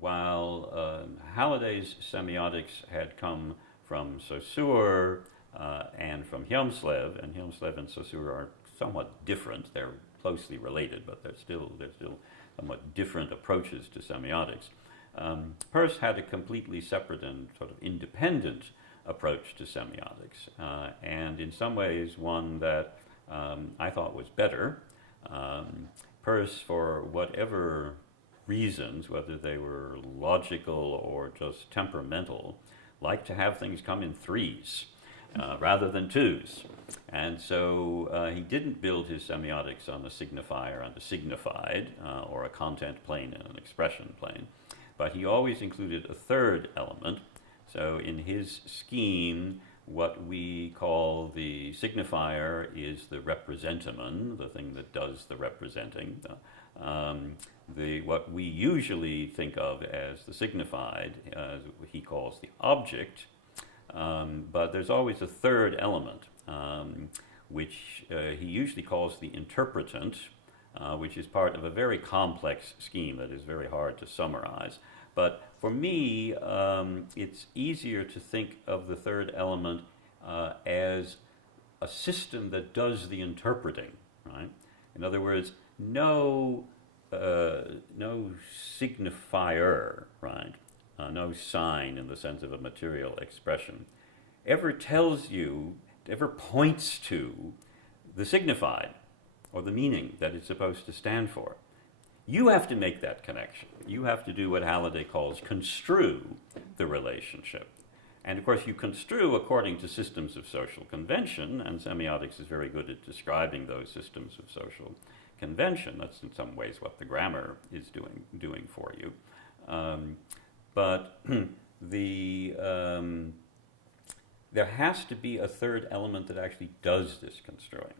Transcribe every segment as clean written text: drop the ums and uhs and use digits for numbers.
while Halliday's semiotics had come from Saussure and from Hjelmslev, and Hjelmslev and Saussure are somewhat different. They're closely related, but they're still somewhat different approaches to semiotics. Peirce had a completely separate and sort of independent approach to semiotics, and in some ways one that I thought was better. Peirce, for whatever reasons, whether they were logical or just temperamental, liked to have things come in threes rather than twos. And so he didn't build his semiotics on a signifier and a signified, or a content plane and an expression plane, but he always included a third element. So in his scheme, what we call the signifier is the representimon, the thing that does the representing. What we usually think of as the signified, he calls the object, but there's always a third element, which he usually calls the interpretant, which is part of a very complex scheme that is very hard to summarize. But for me, it's easier to think of the third element as a system that does the interpreting, right? In other words, no signifier, right? No sign in the sense of a material expression ever tells you, ever points to the signified or the meaning that it's supposed to stand for. You have to make that connection. You have to do what Halliday calls construe the relationship. And of course, you construe according to systems of social convention, and semiotics is very good at describing those systems of social convention. That's in some ways what the grammar is doing for you. But there has to be a third element that actually does this construing.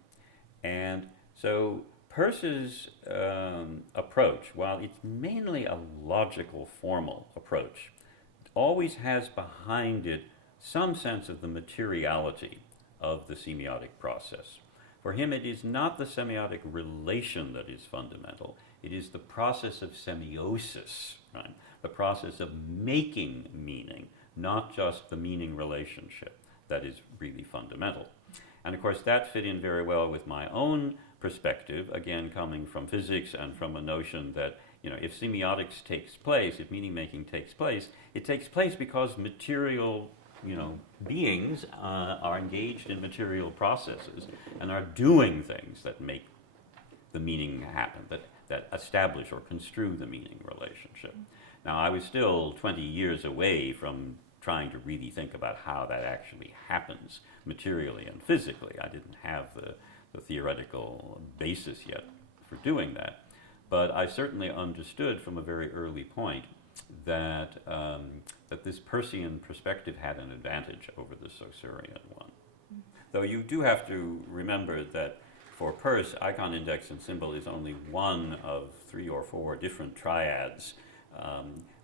And so Peirce's approach, while it's mainly a logical, formal approach, always has behind it some sense of the materiality of the semiotic process. For him, it is not the semiotic relation that is fundamental. It is the process of semiosis, right? The process of making meaning, not just the meaning relationship, that is really fundamental. And of course, that fit in very well with my own perspective, again, coming from physics and from a notion that, if semiotics takes place, if meaning making takes place, it takes place because material, beings are engaged in material processes and are doing things that make the meaning happen, that establish or construe the meaning relationship. Now, I was still 20 years away from trying to really think about how that actually happens materially and physically. I didn't have the theoretical basis yet for doing that. But I certainly understood from a very early point that this Peircean perspective had an advantage over the Saussurean one. Though you do have to remember that for Peirce, icon, index, and symbol is only one of 3 or 4 different triads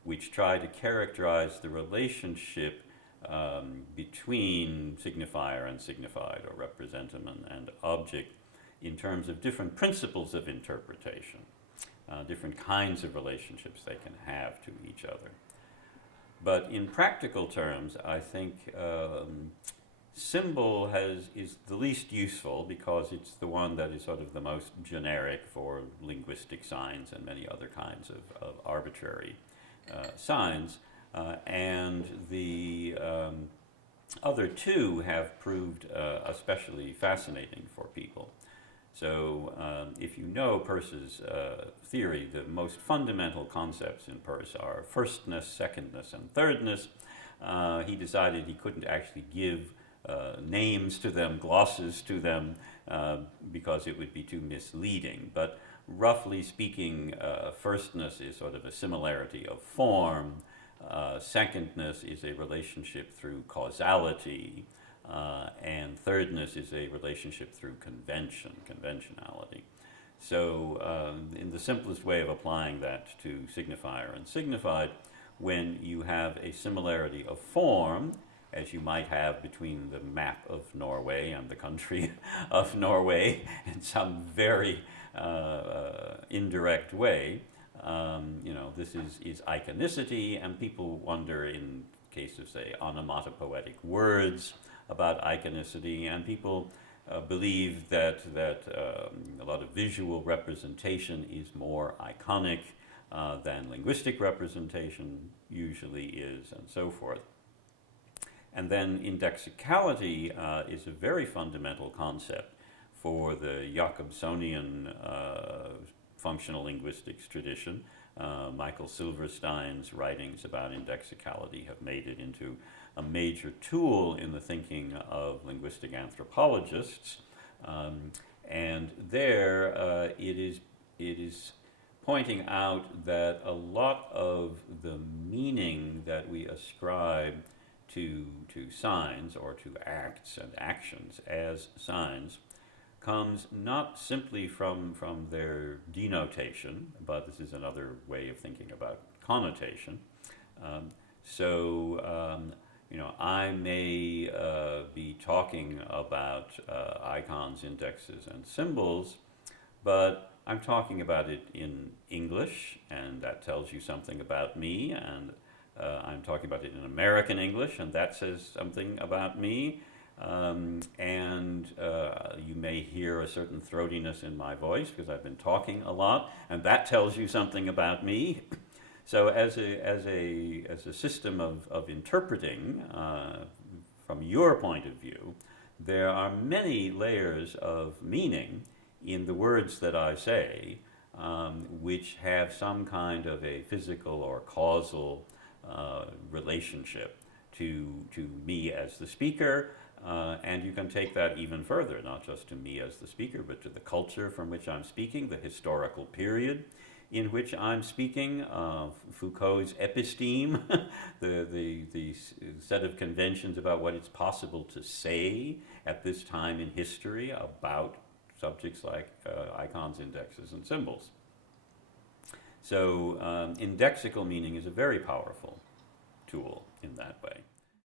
which try to characterize the relationship between signifier and signified, or representimon and object, in terms of different principles of interpretation, different kinds of relationships they can have to each other. But in practical terms, I think symbol is the least useful because it's the one that is sort of the most generic for linguistic signs and many other kinds of arbitrary signs. And the other two have proved especially fascinating for people. So if you know Peirce's theory, the most fundamental concepts in Peirce are firstness, secondness, and thirdness. He decided he couldn't actually give names to them, glosses to them, because it would be too misleading. But roughly speaking, firstness is sort of a similarity of form. Secondness is a relationship through causality. And thirdness is a relationship through conventionality. So in the simplest way of applying that to signifier and signified, when you have a similarity of form, as you might have between the map of Norway and the country of Norway in some very indirect way, This is iconicity, and people wonder in case of, say, onomatopoetic words about iconicity, and people believe that a lot of visual representation is more iconic than linguistic representation usually is, and so forth. And then indexicality is a very fundamental concept for the Jacobsonian functional linguistics tradition. Michael Silverstein's writings about indexicality have made it into a major tool in the thinking of linguistic anthropologists. And there it is pointing out that a lot of the meaning that we ascribe to signs or to acts and actions as signs comes not simply from their denotation, but this is another way of thinking about connotation. I may be talking about icons, indexes, and symbols, but I'm talking about it in English, and that tells you something about me, and I'm talking about it in American English, and that says something about me. You may hear a certain throatiness in my voice because I've been talking a lot, and that tells you something about me. So as a system of interpreting from your point of view, there are many layers of meaning in the words that I say, which have some kind of a physical or causal relationship to me as the speaker, and you can take that even further, not just to me as the speaker, but to the culture from which I'm speaking, the historical period in which I'm speaking, Foucault's episteme, the set of conventions about what it's possible to say at this time in history about subjects like icons, indexes, and symbols. So indexical meaning is a very powerful tool in that way.